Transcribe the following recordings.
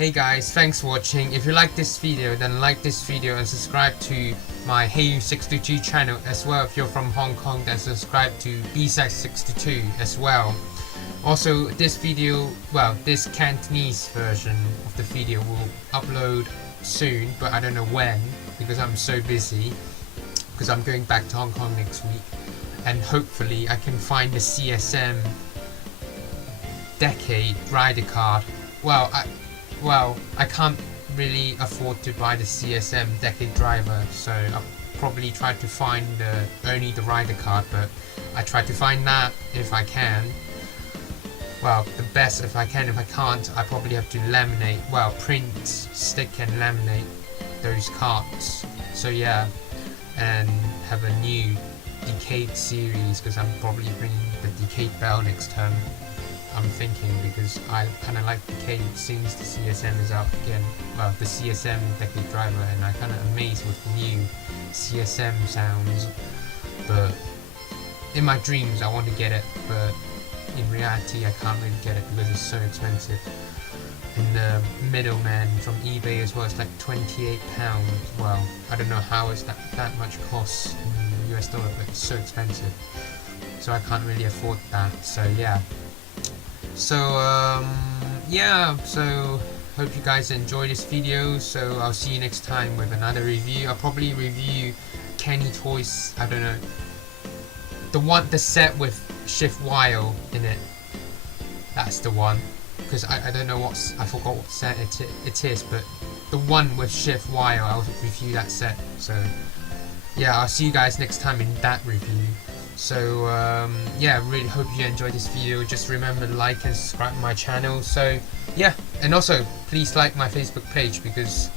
Hey guys, thanks for watching. If you like this video, then like this video and subscribe to my Heyu62 channel as well. If you're from Hong Kong, then subscribe to B-Side62 as well. Also, this video, well, this Cantonese version of the video will upload soon, but I don't know when because I'm so busy, because I'm going back to Hong Kong next week, and hopefully I can find the CSM Decade Rider card. Well, I can't really afford to buy the CSM Decade Driver, so I'll probably try to find only the rider card, but I try to find that if I can. Well, the best if I can. If I can't, I probably have to laminate, well, print, stick and laminate those cards. So yeah, and have a new Decade series, because I'm probably bringing the Decade Bell next term. I'm thinking, because I kind of like Decade since the CSM is out again. Well, the CSM Decade Driver, and I kind of amazed with the new CSM sounds. But in my dreams, I want to get it, but in reality, I can't really get it because it's so expensive. And the middleman from eBay as well is like £28. Well, I don't know how it's that much cost in US dollar, but it's so expensive. So I can't really afford that. So yeah. So so hope you guys enjoy this video. So I'll see you next time with another review. I'll probably review Kenny Toys, I don't know, the set with Shift Wile in it. That's the one, because I don't know I forgot what set it is, but the one with Shift Wile, I'll review that set. So yeah, I'll see you guys next time in that review. So yeah, really hope you enjoyed this video. Just remember to like and subscribe to my channel. So yeah, and also please like my Facebook page, because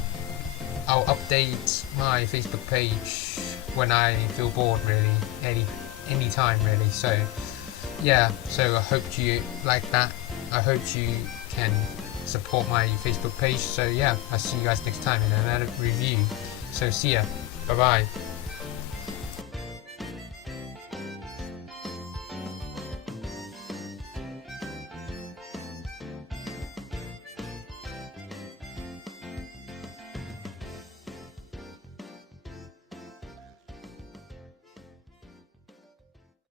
I'll update my Facebook page when I feel bored, really, any time really. So yeah, so I hope you like that. I hope you can support my Facebook page. So yeah, I'll see you guys next time in another review. So see ya, bye bye.